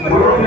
Mudah-mudahan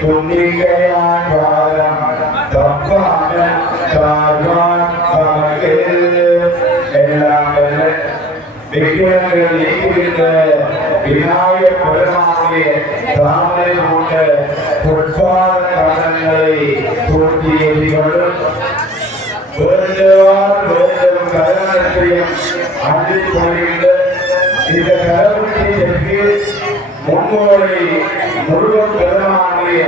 துணிகையான் வாரம் தப்பான தாழ்வான் தமக்கு எல்லாம் விக்கிரங்கள் நீக்கிவிட்ட விநாயகர் பெருமானுடைய தாமரை போன்ற பொற்பாத கரணங்களை தோன்றி ஏற்றிக்கொண்டும் வேண்டுவார் வேண்டும் கரணத்தையும் அன்றிக் கொள்கின்ற இந்த கரணத்திற்கு முன்னோரை முருகன் பெருமானுடைய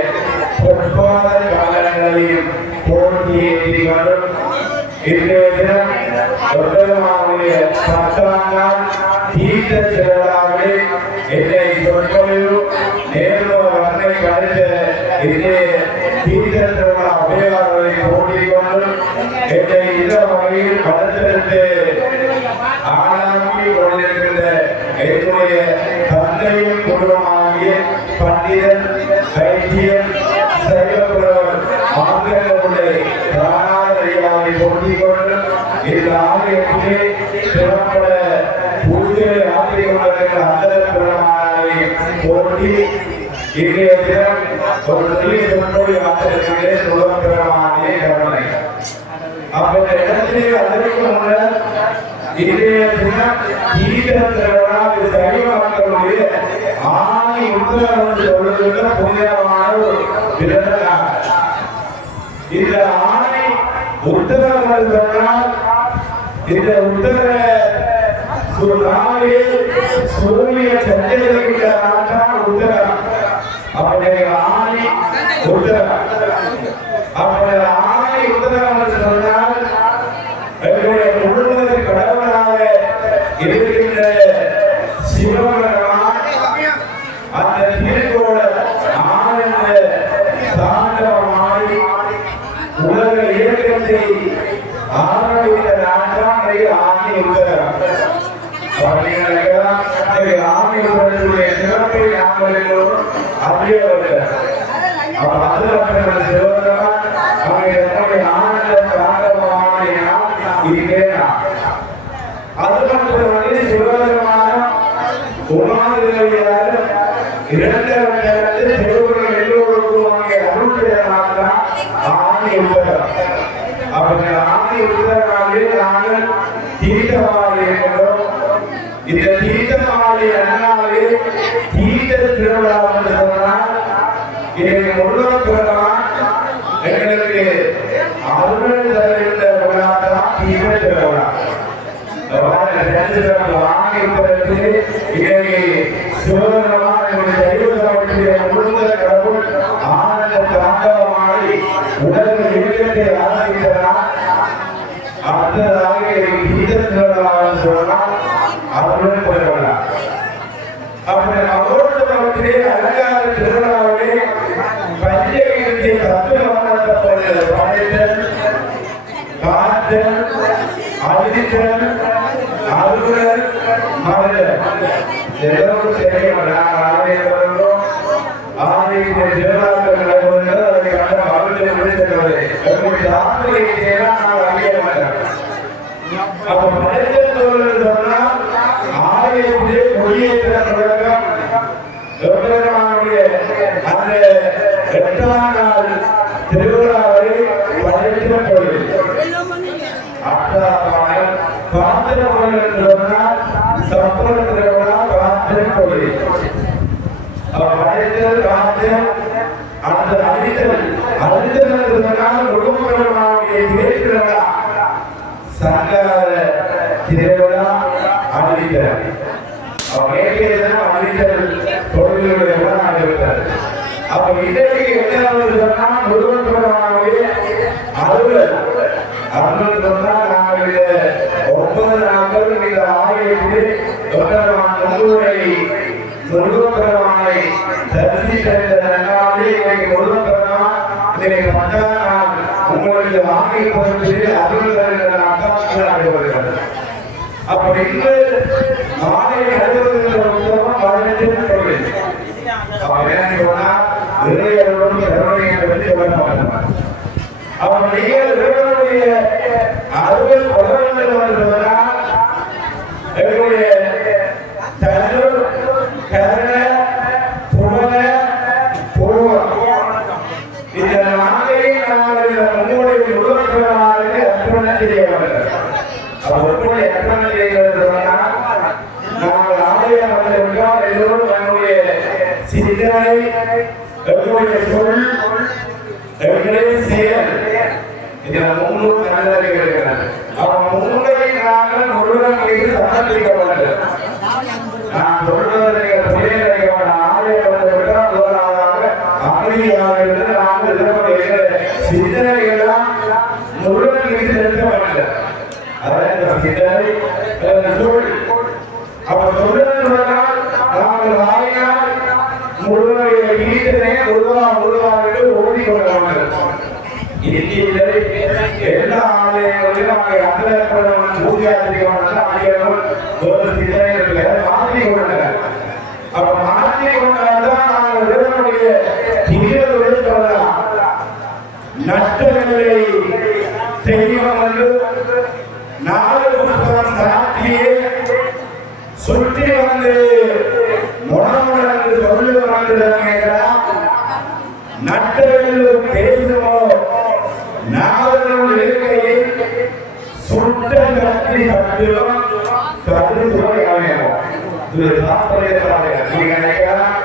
பொற்பாத கரணங்களையும் தோன்றி ஏற்றிக்கொண்டும் இன்றைய தினம் பெருமானுடைய 10ஆம் நாள் தீர்த்த திருவிழாவிலே என்னை சொற்பொழிவு நேர்முக வரை கழித்த இன்றைய தீர்த்த திருவிழா அபியாரை ஓடிக்கொண்டு என்னை இந்த வகையில் கலந்தெடுத்து ஆளாக்கி கொண்டிருக்கின்ற என்னுடைய தந்தையும் குடும்பமாகிய பண்டிதன் வைத்தியன் சைவபுரவர் மாங்கல்யமுடைய பிராணாதரியாவை ஓடிக்கொண்டு இந்த ஆலயத்திலே சிறப்பட பூஜை ஆற்றி கொண்டிருக்கிற அந்த பெருமானை போட்டி இன்றைய தினம் ஒரு சிறிய சொற்பொழிவு ஆற்றிருக்கிற சுகம் பெருமானே கருணை அப்ப இடத்திலே அதற்கு முன்னர் இன்றைய தினம் ஈர திருவிழா சைவ மக்களுடைய ஆணை உத்தரவு சொல்லுகிற புனிதமான ஒரு விருந்தாக இந்த ஆணை உத்தரவு சொன்னால் இந்த உத்தர நாளில் சூரிய சந்திரனுக்கு உத்தரம் அவருடைய ஆணை உத்தரம் அவருடைய ஆணை உத்தரம் சொன்னால் என்னுடைய முழுவதும் கடவுளாக இருக்கின்ற சிவபெருமான் அந்த திருக்கோள ஆனந்த தாண்டவமாய் உலக இயக்கத்தை ஆரம்பித்த நான்காம் ஆணை உத்தரம் ஆணை உத்தரத்துடைய சிறப்பை நாங்கள் எல்லோரும் அறிய வருகிறார் ஆனந்த தாண்டவமான இருக்கிறேன் அது மட்டுமல்ல சிவபெருமான உமாதேவியார் இரண்டாவது தேவர்கள் எல்லோருக்கும் அருள்தான் ஆணை உத்தரம் அவர்கள் ஆணை உத்தரவாலே நாங்கள் தீர்த்தவாளி இருக்கிறோம் இந்த தீர்த்தவாளி அண்ணாவே தீர்த்த திருவிழா என்று சொன்னால் எங்களுக்கு முருகன் பெருமான் எங்களுக்கு அருள் தருகின்ற விழா தான் தீர்த்த திருவிழா ஆனந்த தாண்டவமாய் உலக இயக்கத்தை ஆரம்பிக்கிறார் அடுத்ததாக சொன்னால் அவருடன் போய்விடலாம் அப்படி அவரோடு பக்கத்திலே அலங்கார திருவிழாவிலே பஞ்சகத்தை தத்துவமானப்படுகிறது படைத்தல் காத்தல் அதிர்த்தல் அருள் மலர் எல்லோரும் செய்யணும் ஆலயங்களும் ஆலயத்தை திருவிழாக்கள் நடப்பது அதை கண்ட மருளை முடித்தவரை தாமரை நான் அறிய மாட்டேன் அப்ப படைத்தல் தோழர் சொன்னால் ஆலயத்திலே கொடியேற்ற தொடக்கம் அந்த 8ஆம் நாள் திருவிழாவை படைத்த கோயில் பாத்திர கோயில் என்று சொன்னால் சப்பர திருவிழா பாத்திர கோயில் படைத்தல் பாத்திரம் அந்த அழித்தல் என்று சொன்னால் குடும்பங்களுடைய திருவிழா சங்கார திருவிழா அழித்தல் அழித்தல் கோயிலுடைய ஆகிவிட்டார் அப்ப இன்றைக்கு எட்டாவது சொன்னால் முருகன் பெருமானுடைய அருள் சொன்னால் நாங்கள் 9 நாட்கள் இந்த ஆலயத்தில் முருகன் பெருமானை தரிசித்த முருகன் பெருமான் இன்னைக்கு 10ஆம் நாள் உங்களுக்கு வாங்கி போகிறது அருள் நடைபெறுகிறது. அப்ப இன்று மாலை நடைபெறுகின்ற உற்சவம் 18 கோவில் இளையர்களும் அவர் நீங்கள் இவர்களுடைய அறுவல் கொடர்கள் எங்களுடைய தன்னூர் கருண புவன பூர்வம் எங்களுடைய சொல் எங்களுடைய செயல் இதில் 3 நல்லதை இருக்கிறது. அவன் 3ஐ நாங்கள் முருகன் மீது சமர்ப்பிக்க வேண்டும். நான் சொல்வதற்கு புரியலையான ஆலயத்தை விட்டால் முதலாவதாக அமைதியாக இருந்து நாங்கள் இதனுடைய சிந்தனைகளாம் முருகன் மீது செலுத்த வேண்டும். அதாவது சிந்தனை சொல் அவர் சொல்லுவதால் நாங்கள் வாயினால் முருகனுடைய வீட்டினை முருகாவிட்டு ஓடிக்கொள்ள எல்லா ஆலயங்களிலும் பூஜையாத்திரிகள் ஒரு சிந்தனை மாற்றி கொண்டனர். அப்ப மாற்றி கொண்டால்தான் நாங்கள் இறைவனுடைய தீவிரத்தை சொல்லலாம். நஷ்டங்களை செய்வோம் என்று 4 புத்தகம் சாட்சியே சுற்றி வந்து முடமுடன் சொல்லுவாங்க. நட்டவர்கள் பேசுமோ நாவல் இருக்கையில் சுட்ட கட்டி சத்திரம் கருது சுவையாகும். இது சாப்பிடுகிறாங்க. நீங்க நினைக்கலாம்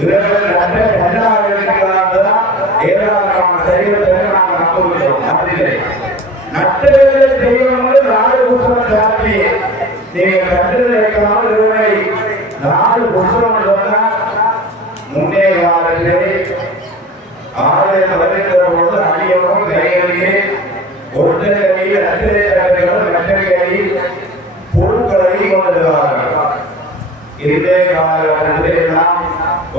இவர்கள் நட்ட கண்ணாக இருக்கிறார்கள். ஏராளமான சைவத்தை நாம் நம்புகிறோம். அப்படியே நட்டவர்கள் செய்யும்போது 4 புத்தகம் சாட்சி நீங்க கண்டு நினைக்காமல் இவரை 4 புத்தகம் சொன்னா முன்னே காலத்திலே ஆலயம் வருகிற பொழுது அடியோடும் கைகளிலே ஒற்றை கையில் அச்சரைகளும் மற்ற கையில் பொருட்களை கொண்டுவார்கள். இதே காலத்திலே எல்லாம்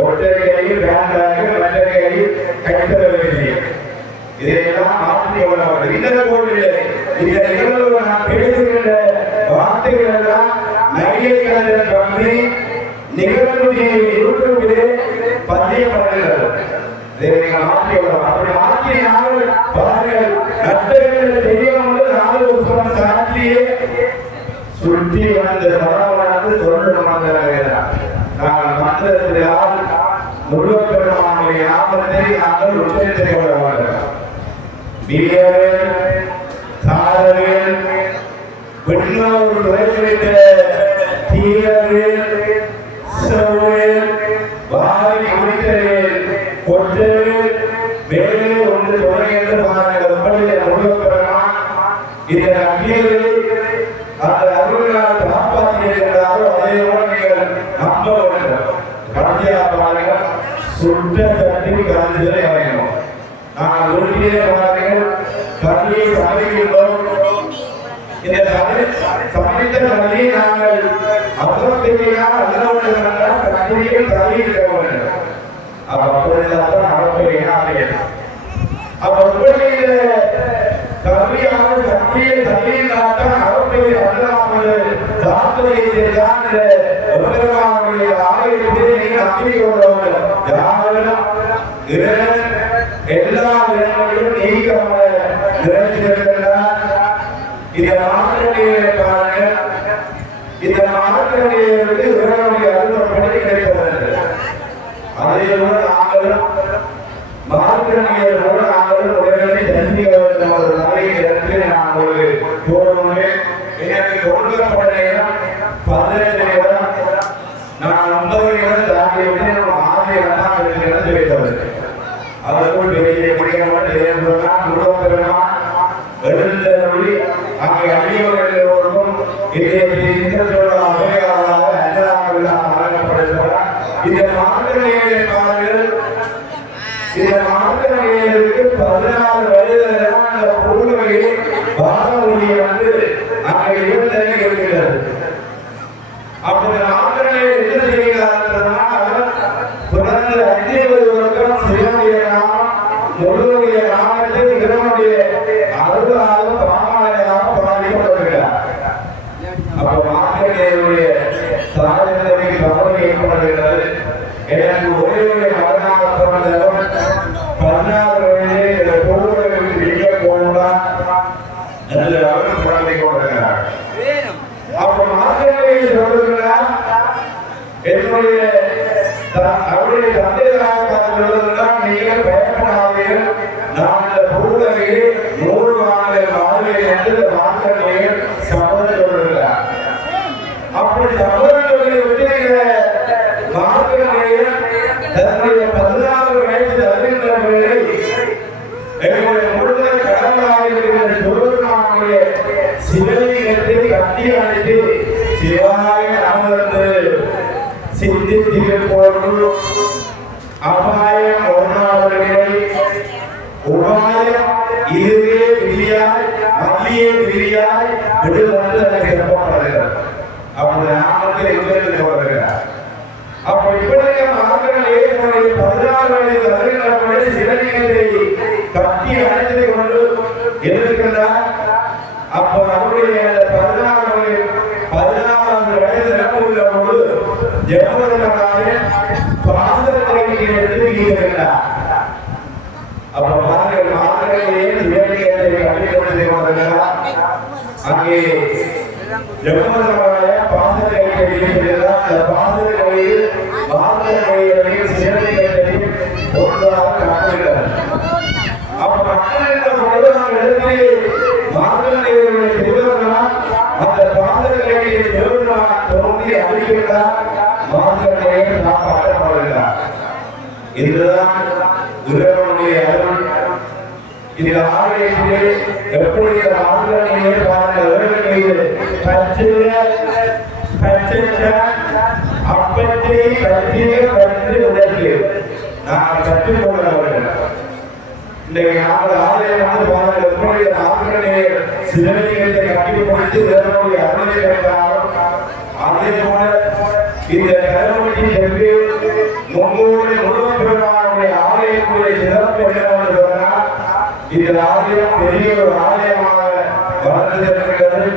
ஒற்றை கையில் வேண்டாக மற்ற கையில் கைத்தர வேண்டிய இதையெல்லாம் மாற்றி கொள்ளவார்கள். இந்த கோவிலே இந்த நிகழ்வு நான் பேசுகின்ற வார்த்தைகள் எல்லாம் நகைகளை கம்பி நிகழ்வுடைய யூடியூபிலே பதியப்படுகிறது. அப்படி மாற்றி நாங்கள் பாருங்கள். நட்டவர்கள் தெரியாமல் 4 வருஷம் சாட்சியே சுற்றி வந்து பரவாயில்லை சொல்லணும். நான் மந்திரத்தினால் முருகப்பெருமானுடைய நாமத்தை நாங்கள் உச்சரித்துக் கொள்ள வேண்டும். வீரவேல் சாரவேல் விண்ணோர் துறைகளிட்ட தீரவேல் செவ்வேல் வாரி குடித்தவேல் கொற்றவேல் வேலை ஒன்று துணை என்று பாருங்கள். முருகப்பெருமான் இந்த அகிலை அந்த அருளால் காப்பாற்றியிருக்கிறாரோ அதையோடு நீங்கள் நம்ப வேண்டும். கடைசியாக பாருங்கள் சுட்ட கட்டி கலந்துகளை அடையணும். நான் உறுதியே பாருங்கள் கல்வியை சமைக்கின்றோம். இந்த சமைத்த கல்வியை நாங்கள் அவசரத்தையாக அல்லவர்கள் கல்வியில் கல்வி இருக்க வேண்டும். அப்பொழுதுதான் அவர்களுடைய அப்பொழுது கல்வியாக சக்தியை கல்வியில் நாட்டம் அவர்களுடைய அல்லாமல் தாக்கலையை ஆலயத்திலே நீங்கள் நம்பிக்கொள்ள யாரும் எல்லா இடங்களிலும் நீக்கமாக நிறைந்திருக்கிறார். இந்த மாற்றணியை பாருங்கள். இந்த மாற்றணியிலிருந்து இவர்களுடைய அருள்படி கிடைக்கிறது. அதேபோல நாங்களும் மாற்றணியோடு நாங்கள் உடனே தந்திக்க வேண்டும். ஒரு நிறைய நான் ஒரு போடுவோமே எனக்கு கொடுக்கப்பட்ட இடம் 15 இடம். நான் 9 இடம் தாண்டி விட்டு 6 இடம் இருக்கிறது வைத்தவர். அதற்குள் வெளியே குடிக்கப்பட்டு முருகப்பெருமான் எழுந்தருளி அங்கே அடியோர்களுக்கும் இந்த மாற்றணியை பாருங்கள். இந்த மாற்றணிகளுக்கு 16 வயது பொருள்களில் பாரமொழியை வந்து அங்கே இருந்தே இருக்கிறது. அப்படி மாற்றணியை என்ன செய்கிறார்கள்? பிறந்த 5 வருடம் சிவனுடைய நாமம் முருகனுடைய நாமத்தில் இறைவனுடைய அருளாலும் பாமாலையாக பாதிக்கப்படுகிறார். அப்ப மாற்றணியுடைய சாதனை கவனம் ஏற்படுகிறது. எனக்கு ஒரே மகனாக பிறந்தவன் 16 வயதிலே பொருள்களுக்கு வெளியே போனான் என்று அவர் குழந்தை கொண்டிருக்கிறார். அப்ப மாற்றணியை சொல்லுகிறார் என்னுடைய அவருடைய தந்தையாக பார்த்துள்ளதுதான் நீங்கள் பயப்படாதீர்கள். நான் இந்த பூலகையை 100 ஆண்டுகள் வாழ்வேன் என்று மாற்றணியை சபதம் சொல்லுகிறார். அப்படி சபதங்களை விட்டு மாற்றணியை தன்னுடைய 16 கொடுத்ததாக காட்டுகிறார். அப்ப மக்கள் என்ற பொழுது நாம் எழுதி மார்கழியை திருவர்களால் அந்த பாதங்களை திருவர்களால் தோன்றி அழிக்கிறார். மார்கழியை காப்பாற்றப்படுகிறார். இதுதான் இறைவனுடைய அருள். இது ஆலயத்திலே எப்படி மார்கழியை அப்பத்தை பற்றிய பற்றி உதவி நான் கற்றுக்கொள்ளவர்கள். இன்றைக்கு நாங்கள் ஆலயம் வந்து எப்படி மார்கழியை சிறுவர்களை கட்டி முடித்து இறைவனுடைய அருளை பெற்றாலும் அதே போல இந்த கருவட்டி சென்று முன்னோடு முழுவதுடைய ஆலயத்துடைய சிறப்பு என்னவென்று சொன்னால் இந்த ஆலயம் பெரிய ஒரு ஆலயமாக வளர்ந்திருக்கிறது.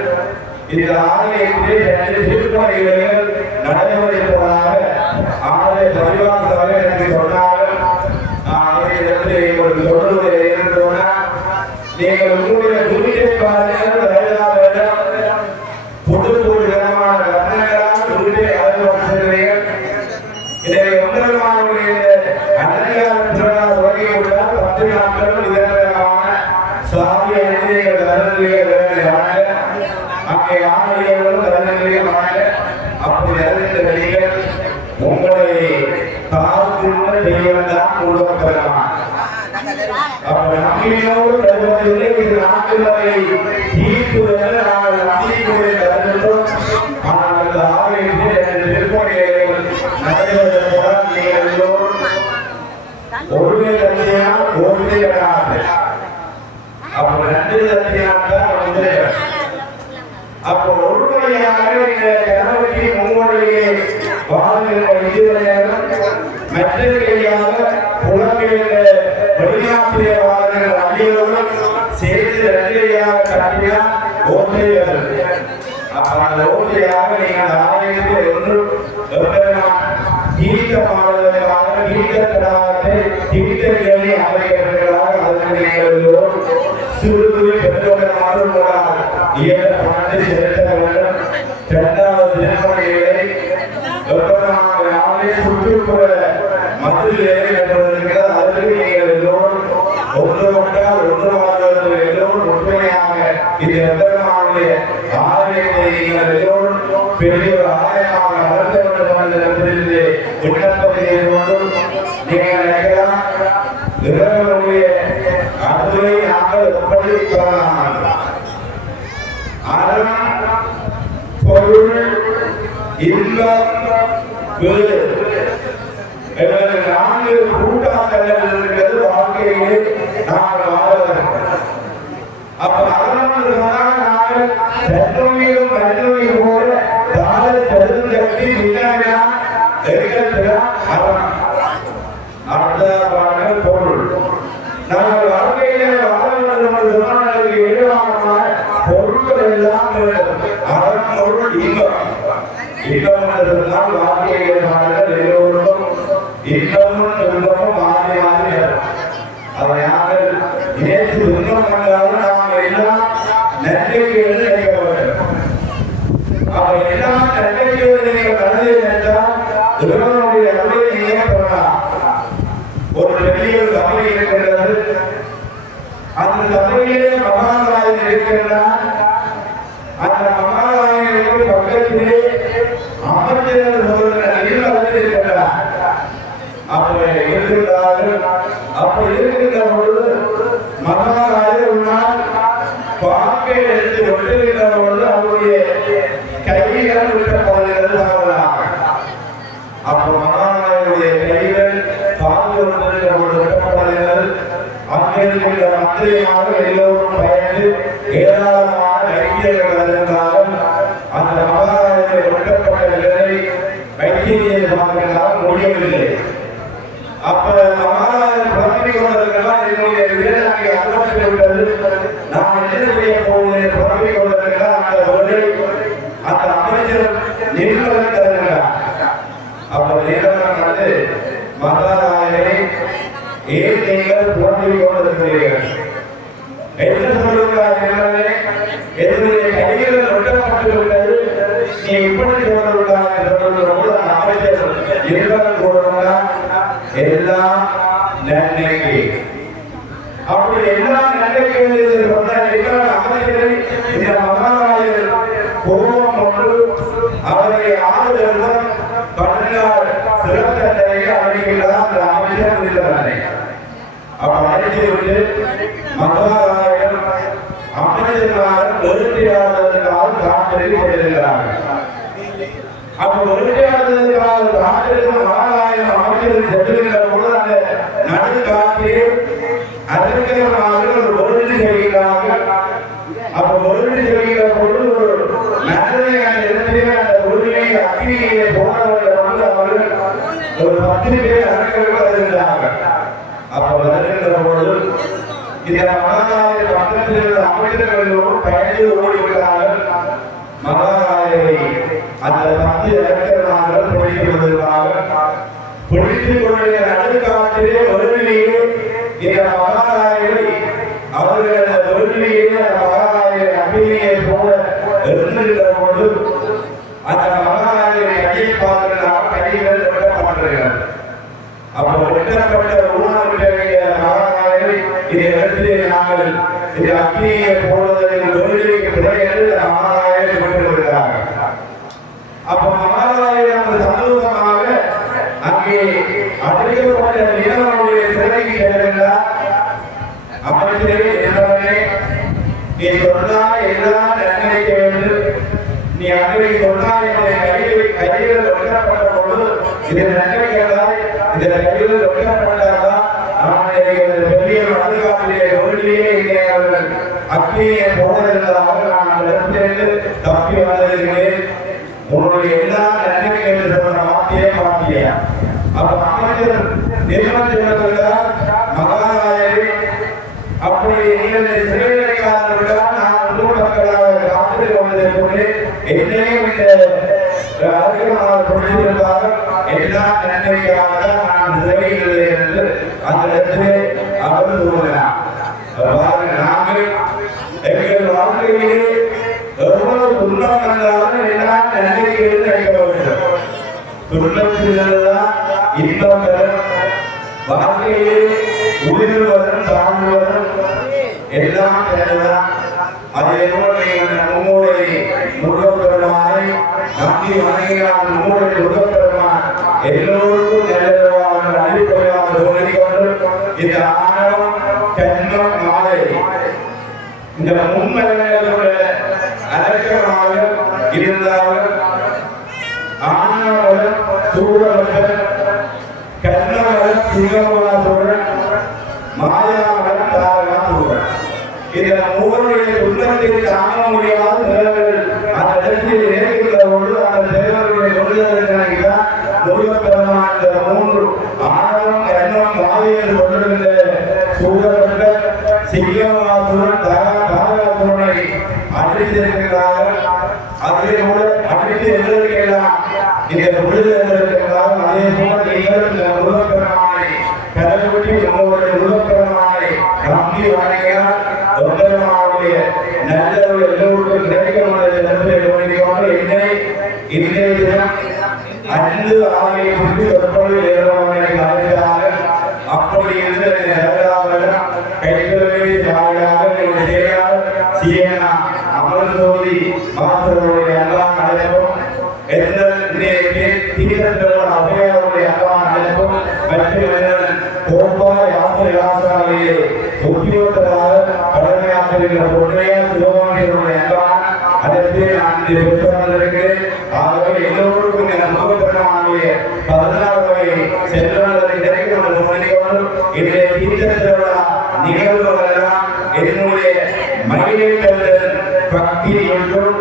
இந்த ஆலயத்திலே 2 திருப்பணிகள் நடைபெறுவதாக ஆலய பரிவார சபை என்று சொன்னார்கள். உங்களுக்கு சொல்லுவது என்று சொன்னால் நீங்கள் உங்களுடைய துணியை பாருங்கள். புது புது விதமான வர்ணங்களால் துணியை அலங்கரிக்கிறீர்கள். இதை ஒன்றமாவுடைய அலங்கார திருவிழா தொடங்கியுள்ளார். 10 நாட்கள் விதவிதமான சுவாமி அணிகள் அலங்கரிக்க அங்கே ஆலயங்களும் அலங்கரிக்கமாக அப்படி அலங்கரிகள் உங்களை தாழ்த்துள்ள தெய்வம்தான் கொடுக்கலாம். அப்ப நம்பினோடு தருவதில்லை. இது நாட்டுகளை தீர்ப்புவதில் நாங்கள் நம்பிக்கையை தருகின்றோம். ஆனால் அந்த ஆலயத்தில் திருப்பணிகள் நடைபெறுவதால் நீங்கள் எல்லோரும் ஒருவே தத்தினால் ஒருவே வராது. அப்ப 2 தத்தினால் தான் வந்து அப்போ ஒருமையாக இந்த கணவருக்கு முன்முறையே வாழ்கிற இதுவரையாக மற்றவையாக புலமையில வெளிநாட்டிலே வாழ்கிற அந்நியர்களும் சேர்த்து 2 கட்டினால் ஓசைகள். அந்த ஓசையாக நீங்கள் ஆலயத்தில் ஒன்று தீர்க்கமானதற்காக தீர்க்கப்படாத தீர்க்கங்களை அமைக்கிறவர்களாக அதற்கு நீங்கள் சிறு சிறு பெற்றோர்களாக இயக்கப்பட்டு செலுத்த வேண்டும். 2வது திருப்பணிகளை சுற்றுப்புற மதுரை என்பதற்கிறது. அதற்கு நீங்கள் எல்லோரும் ஒன்று கொண்டால் ஒன்று வாழ்வதற்கு எல்லோரும் உண்மையாக இது எத்தனை ஆலயத்தை நீங்கள் எல்லோரும் பெரிய ஒரு ஆலயமாக வளர்த்த வேண்டும் என்று விண்ணப்பத்தை கொண்டும் நீங்கள் நினைக்கலாம். இறைவனுடைய அருளை நாங்கள் எப்படி பெறலாம்? அறம், பொருள், இன்பம், வீடு 4 கூட்டாளர்கள் இருக்கிறது வாழ்க்கையிலே நாங்கள் வாழ்வதற்கு. அப்ப அறம் நாங்கள் தன்மையும் மனிதனையும் போல தாழ பெருந்தட்டி அறம். அடுத்த பொருள் நாங்கள் வாழ்க்கையிலே வாழ்வதற்கு எளிவான பொருட்கள் எல்லாம் அறம், பொருள், இன்பம். இன்பம் என்றால் வாழ்க்கையிலே எல்லோருக்கும் இன்பமும் துன்பமும் மாறி மாறி அதை நாங்கள் நேற்று துன்பம் பண்ணாலும் நாங்கள் எல்லாம் நன்றிக்கு நினைக்க வேண்டும். அவை எல்லாம் நன்றிக்கு நீங்கள் கருதி என்றால் இறைவனுடைய அருளை நீங்கள் பெறலாம். ஒரு பெரிய சபை இருக்கின்றது. அந்த சபையிலே மகாராஜன் இருக்கின்றார். அந்த மகாராஜனுக்கு பக்கத்திலே அமர்ந்திருக்கின்றார். அப்படி இருக்கின்றார்கள். அப்படி இருக்கின்ற பொழுது மகாராஜர் உன்னால் பாக்கை எடுத்து ஒட்டுகின்ற பொழுது அவருடைய கைகள் விட்டப்படுகிறது. அப்போ மகாராஜனுடைய கைகள் பாக்கு ஒட்டுகின்ற பொழுது விட்டப்படுகிறது. அங்கிருக்கின்ற மந்திரியாக எல்லோரும் பயந்து ஏராளமான வைத்தியர்கள் இருந்தாலும் அந்த மகாராஜனை ஒட்டப்பட்ட நிலை வைத்தியை பார்க்கிறால் முடியவில்லை. அப்ப மகாராஜன் புறப்படி கொண்டிருக்கிறார். என்னுடைய வீரனாக அகப்பட்டு விட்டது. நான் என்ன செய்ய போகிறேன்? புறப்படி கொண்டிருக்கிறார். அந்த ஒன்றை அந்த அமைச்சர் நிர்மலன் தருகிறார். அப்ப நிர்மலன் வந்து மகாராஜனை ஏன் நீங்கள் புறப்படி கொண்டிருக்கிறீர்கள் என்று சொல்லுகிறார். நிர்மலனே, என்னுடைய கைகள் ஒட்டப்பட்டு விட்டது. நீ இப்படி சொல்லுகிறார் என்று சொல்லும்போது அமைச்சர் நிர்மலன் கூறுகிறார், எல்லாம் நன்மைக்கு. அப்படி எல்லா நன்மைகள் அமைச்சரை இந்த மகாராயர் கோபம் கொண்டு அவரை 6 வருடம் கடனால் சிறந்த தண்டனையை அளிக்கிறார் அந்த அமைச்சர் இருக்கிறாரே. அவர் அழைத்துவிட்டு மகாராயர் அமைச்சராக வெறுமையாளர்களுக்காக காற்றில் கொண்டிருக்கிறார்கள். அப்ப வெறுமையாளர்களுக்காக காற்றில் மகாராயர் அமைச்சர் செல்லுகின்ற பொழுது அந்த நடுக்காற்றிலே அதற்காக ஒரு வெறுமை செய்கிறார்கள். அப்ப வெறுமை செய்கிற பொழுது ஒரு நன்மை அந்த இடத்திலே அந்த உரிமையை அக்கினியை போனவர்கள் வந்து அவர்கள் ஒரு 10 பேர் அரங்கர்கள் வருகிறார்கள். அப்ப வருகின்ற பொழுது இந்த மகாராயர் பக்கத்தில் அமைச்சர்களோடு பயந்து ஓடுகிறார்கள். மகாராயரை அந்த 10 அரங்கர்கள் பிடித்துக் கொள்கிறார்கள். பிடித்துக் கொள்கிற நடுக்காட்டிலே வறுமையிலே இந்த மகாராயரை அவர்கள் அந்த வறுமையிலே மகாராயரை அபிநயை போல இருந்திருக்கிற பொழுது அந்த மகாராயரை கையை பார்க்கிறார். கைகள் வெட்டப்பட்டிருக்கிறது. அப்போ வெட்டப்பட்ட உருவமுடைய மகாராயரை இந்த இடத்திலே நாங்கள் இந்த அக்னியை போடுவதற்கு வறுமைக்கு பிறகு மகாராயரை விட்டுவிடுகிறார்கள். அப்போ மகாராயர் அந்த சந்தோஷமாக அங்கே அடைக்கப்பட்ட வீரனுடைய சிறைக்கு செல்கின்றார். அமைச்சரே என்பவனே, நீ சொன்னால் எல்லாம் நன்மைக்க வேண்டும். நீ அங்கே சொன்னால் என்னுடைய கைகள் வெட்டப்பட்ட பொழுது இது நன்மைக்கிறாய். இந்த கைகள் வெட்டப்பட்டாரா நான் பெரிய மதுகாட்டிலே ஒன்றிலே இங்கே அவர்கள் அக்னியை போனதாக நான் இடத்திலிருந்து தப்பி வந்திருக்கிறேன். உன்னுடைய எல்லா நன்மைக்கு என்று சொன்ன வார்த்தையே வார்த்தையா. அப்ப அமைச்சர் நிர்மலிக்கிறார். மகாராயரே, அப்படி நீங்கள் சிறைக்காரர்களால் நான் குடும்பங்களாக காத்திருக்க வந்திருக்கிறேன். என்னையும் இந்த அரங்கமாக கொடுத்திருந்தார்கள். எல்லா நன்மைக்காக நான் சிறையில் என்று அந்த இடத்திலே அவர் சொல்கிறார். நாங்கள் எங்கள் வாழ்க்கையிலே எவ்வளவு துன்பம் வந்தாலும் எல்லாம் நன்மைக்கு நினைக்க வேண்டும். துன்பத்தில்தான் இன்பம் வரும். வாழ்க்கையிலே உயிர் வரும், தாழ்வு வரும், எல்லாம் பெறலாம். அதே போல நம்முடைய முருகப்பெருமானை நம்பி வணங்கினால் நம்முடைய முருகப்பெருமான் எல்லோருக்கும் நிறைவாக அடிப்படையாக சொல்லிக்கொண்டு இந்த ஆணவம் கண்மம் மாலை இந்த முன்மலைகளுடைய அடக்கமாக இருந்தார்கள். ஆணவம் சூழல் கண்ணவன் சிங்கமாசுடன் மாயாவன் தாரகாசுடன் இந்த மூவருடைய துன்பத்தை தாங்க முடியாத நிலவர்கள் அந்த இடத்தில் நேர்கின்ற பொழுது அந்த தேவர்களுடைய சொல்லுதான் முருகப்பெருமான் இந்த 3 ஆணவம் கண்ணம் மாயையில் சொல்லுகின்ற சூழப்பட்ட சிங்கமாசுடன் தாரகாசுடனை அழித்திருக்கிறார்கள். அதே போல அழித்து எதிர்க்கலாம் இந்த விடுதலைக்கிறார். அதே போல நீங்கள் இந்த முருகப்பெருமானை கருவிட்டு நம்முடைய முருகப்பெருமானை நம்பி வணங்கினால் பெருமானுடைய நல்ல எல்லோருக்கும் கிடைக்கக்கூடிய நன்மை கவனிக்கொண்டு என்னை இன்றைய தினம் 5 ஆலை குறித்து சொற்பொழி ஏற்பவனை அழைத்தார்கள். அப்படி இருந்து கைகளவே தாயாக சீனா அமர்ந்தோதி மாஸ்டருடைய எல்லாம் அழைப்பும் தீரத்தோட அபையாருடைய எல்லாம் அழைப்பும் மற்றும் கோப்பாய் ஆசிரியாசாலையே உத்தியோகத்தராக கடமையாற்றுகின்ற பொன்னையா சிவபாண்டியருடைய எல்லாம் அதற்கு நான் பெற்று வந்திருக்கிறேன். ஆகவே எல்லோருக்கும் இந்த முகப்பெருமானுடைய 16 செல்வதற்கு கிடைக்கும் இன்றைய தீர்த்தத்தோட நிகழ்வுகளெல்லாம் என்னுடைய மகிழை பக்தி என்றும்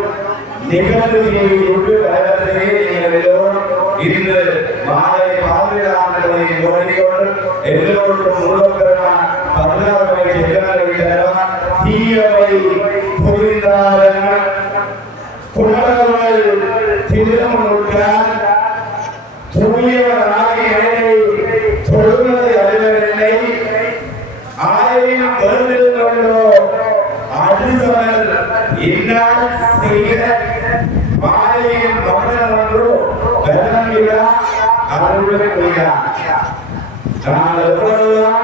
நிகழ்வுக்கு வளர்ந்ததே நீங்கள் எல்லோரும் இன்று மாலை பாதுகாவலை கோரிக்கொண்டு எல்லோருக்கும் முருகப்பெருமான் 16 செல்வங்களை தருவார். தீயவை புரிந்தார்கள் புலவர்கள் திருமுழுக்கால் தூயவராக என்னை தொழுவது அறிவதில்லை. ஆயிரம் பெருமிதம் கொண்டோ அடுத்தவர் என்னால் செய்கிற மாலையின் மகன் ஒன்றோ வெள்ளமில்லா அருள்களை கொய்யார். நான் எவ்வளவுதான்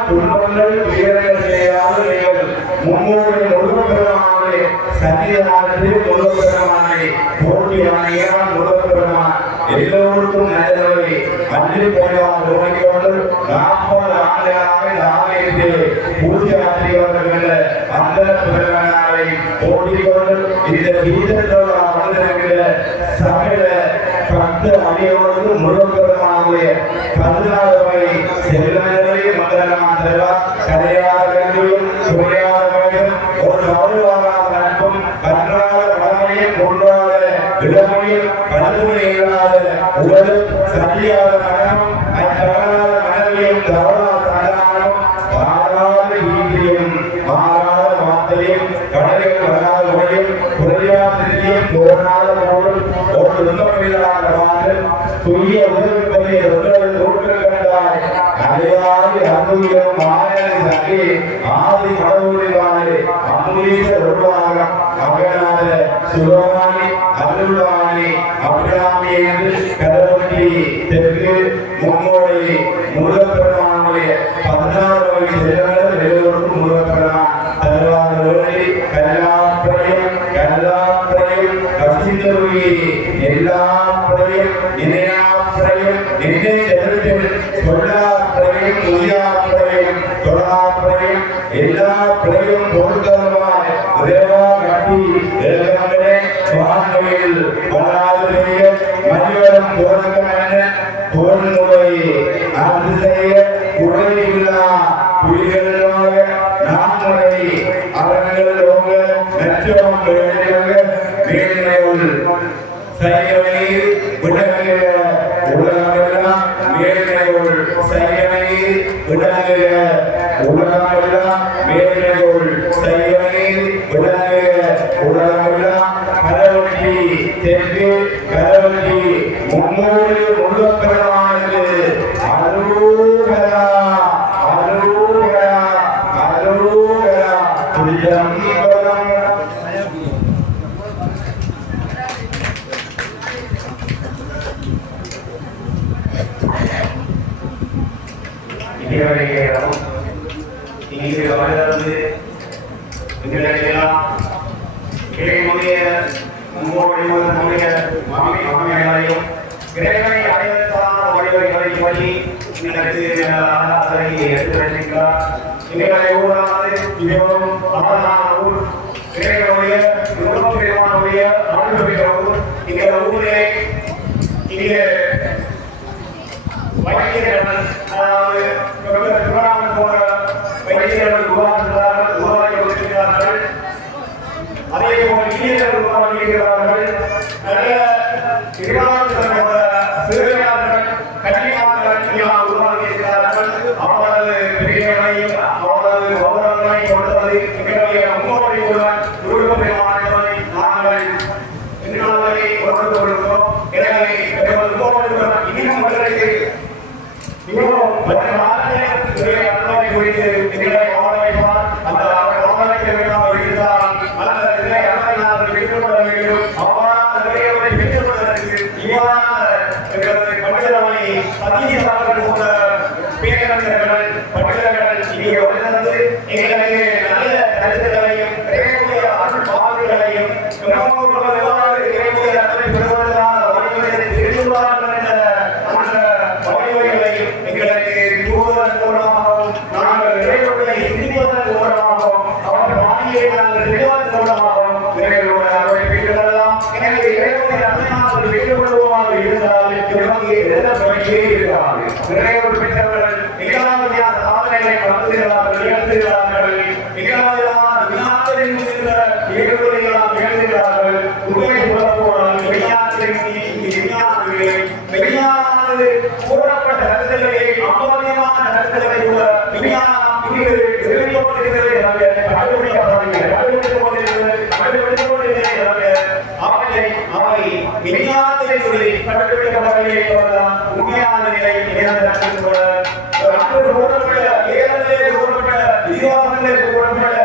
ஆலயத்திலே பூஜை ஆற்றியவர்கள் அந்த பிறநாளை ஓடிக்கொண்டு இந்த கீதத்தோடு அமர்ந்திருக்கிற சகல பக்த அணியோடு முழுவதுமாகவே 16 செல்வங்களை மங்களமாதவா கதையாக வேண்டியும் துறையாக வேண்டும் ஒரு நவருவாராக நட்பும் கன்றாத மனமையும் கொன்றாத இடமையும் கல்வியில்லாத உடல் சரியாத மனமும் அத்தவராத மனமையும் தவறாத சந்தானமும் மாறாத ஈட்டியும் மாறாத வார்த்தையும் கடலில் வராத உடையும் குறையாதிரியும் தோணாத போலும் ஒரு துன்பமில்லாத வாழ்வில் துய்ய உதவிப்பதை உடலில் ஊற்றல் கண்டாய் அதையாதி அனுபவம் மாயனை சங்கி ஆதி கடவுளிவானே அமுலீச உருவாக அகனாத சுலோமானி அருள்வாணி அபிராமி என்று கடவுளி தெற்கு மும்மொழி முருகப்பெருமானுடைய 16 செல்வங்கள் எல்லோருக்கும் முருகப்பெருமான் தருவாத வேலை கல்லாப்படையும் கல்லாப்படையும் கசிந்தருவி எல்லாப்படையும் இணையாப்படையும் நின்னை எதிர்த்து சொல்லாப்படையும் உயாப்படையும் தொழாப்படையும் எல்லா படையும் பொருட்களுமாய் உதவா கட்டி எழுகம்பனே வான்மையில் வளாதுடைய மனிதரும் போதகமான பொருள்முறை அது செய்ய உடையில்லா புலிகளாக நான்முறை அவர்கள் ஓங்க நச்சம் வேண்டியவங்க மேன்மையுள் சைவமையில் விடங்குகிற உலகமெல்லாம் மேன்மையுள் சைவமையில் விடங்குகிற உலகமெல்லாம் மேன்மையுள் சைவமையில் விடங்குகிற உலகமெல்லாம் கரவட்டி தெற்கு கரவட்டி மும்மூறு முழுப்பெருமானது அருகரா அருகரா அருகரா திருச்சம்பலம் இதுவரைக்கும் இங்கே வளர்ந்து எங்களுக்கெல்லாம் இறைமுறைய மும்மொழிமுறைய மாமியாரையும் இறைவனை அடைவதற்கான வழிவகைகளை பற்றி எங்களுக்கு ஆராதனை எடுத்து வருகின்றார். எங்களை ஊரானது மிகவும் அழகான ஊர். இறைவனுடைய முருகப்பெருமானுடைய அருள் பெற்ற ஊர். இந்த ஊரிலே இங்கே வைத்தியர்கள் அதாவது புராணம் போன்ற வைத்தியர்கள் உருவாக்கி வருகிறார்கள். அதே போல் இந்தியர்கள் உருவாக்கியிருக்கிறார்கள். நல்ல சிறுவர்கள் கல்வியாளர்கள் உருவாக்கியிருக்கிறார்கள். அவரது பெரியவர்களையும் அவரது கௌரவங்களையும் கொடுத்தது எங்களுடைய முன்னோடி ஒருவன் முருகப்பெருமானை நாங்கள் இந்நாளை கொடுத்து கொள்கிறோம். எனவே முன்னோடி இன்னும் மக்களுக்கு மிகவும் குறித்து எங்களை ஆராய்வார். அந்த ஆராய்ச்சி வேண்டாம் இருந்தால் அந்த நிலை அனைவரும் பெற்றுக்கொள்ள வேண்டும். அவ்வாறான நிலையை பெற்றுக்கொள்வதற்கு இவ்வாறான பண்டிதரை சதீசர்கள் போன்ற பேரறிஞர்கள் பண்டிதர்கள் இங்கே வளர்ந்து எங்களுக்கு நல்ல கருத்துக்களையும் இறைமுறை அருள் பாவங்களையும் இறைமுறை அருளை பெறுவதற்கான வழிமுறைகளை தெரிந்துள்ளார்கள் என்ற அந்த வழிமுறைகளையும் எங்களுக்கு கூறுவதன் மூலமாகவும் நாங்கள் இறைவனை சிந்திப்பதன் மூலமாகவும் அவர் வாணியை நாங்கள் தெரிவதன் மூலமாகவும் இறைவனுடைய அருளை பெற்றுக்கொள்ளலாம். எனவே இறைவனை அருளினால் பெற்றுக்கொள்வோமாக இருந்தால் நமக்கு எந்த பிரச்சனையே இருக்காது. இறைவன் பெற்றவர்கள் மிகவகையான சாதனைகளை நடத்துகிறார்கள், நிகழ்த்துகிறார்கள். மிகவகையான விநாயகரின் நிகழ்வுகளால் நிகழ்த்துகிறார்கள். உண்மை சொல்லப்போனால் வெளியானது கூறப்பட்ட கருத்துக்களை அபாயமான கருத்துக்களை கூட விஞ்ஞானம் இங்கு தெரிவிக்கப்பட்டிருக்கிறது. அவை விஞ்ஞானத்தை சொல்லி கண்டுபிடிக்கப்படவில்லை என்பதுதான் உண்மையான நிலை. கூறப்பட்ட ஏழே கூறப்பட்ட விதிவாசங்களே கூறப்பட்ட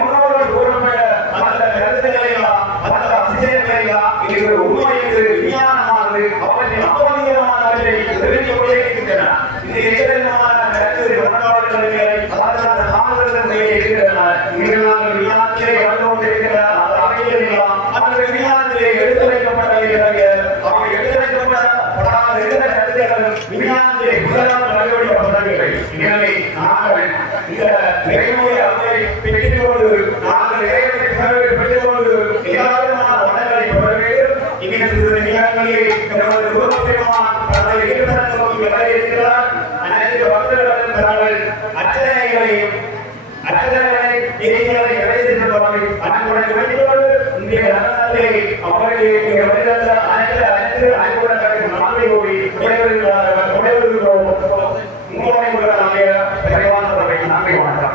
முன்னோர்கள் கூறப்பட்ட அந்த கருத்துக்களெல்லாம் அந்த அதிசயங்களெல்லாம் இது உண்மைக்கு விஞ்ஞானமானது அவற்றின் அபரிதமானவற்றை தெரிவிக்கொண்டே இருக்கின்றன. இது எதிரமான கருத்து வரலாறுகளிலே அதாவது அந்த சாதனைகளிலே இருக்கின்றன. இங்கு நாங்கள் விஞ்ஞானத்திலே கலந்து கொண்டிருக்கிற அந்த அறிவியலாம் அந்த விஞ்ஞானத்திலே எடுத்துரைக்கப்பட்டவர்கள் அவை எடுத்துரைக்கப்படாத கருத்துக்கள் விஞ்ஞானத்திலே முதலாம் நடவடிக்கப்படவில்லை. எனவே நாங்கள் இந்த நிறைவுடைய அவரை பெற்றுக் கொண்டு நாங்கள் இறைவனை பெற்றுக் கொண்டு எல்லாவிதமான வளங்களை பெற வேண்டும். இங்கே நிகழ்ச்சிகளில் நமது குருபெருமான் தனது இருப்பிடத்தை நோக்கி வரையிருக்கிறார். அனைத்து பக்தர்களும் தங்கள் அர்ச்சனைகளையும் நிறைவேற்றுவார்கள். அன்புடன் வேண்டுகோள் இன்றைய நாளிலே அவர்களுக்கு அனைத்து அன்புடன் நன்றி கூறி நன்றி வணக்கம்.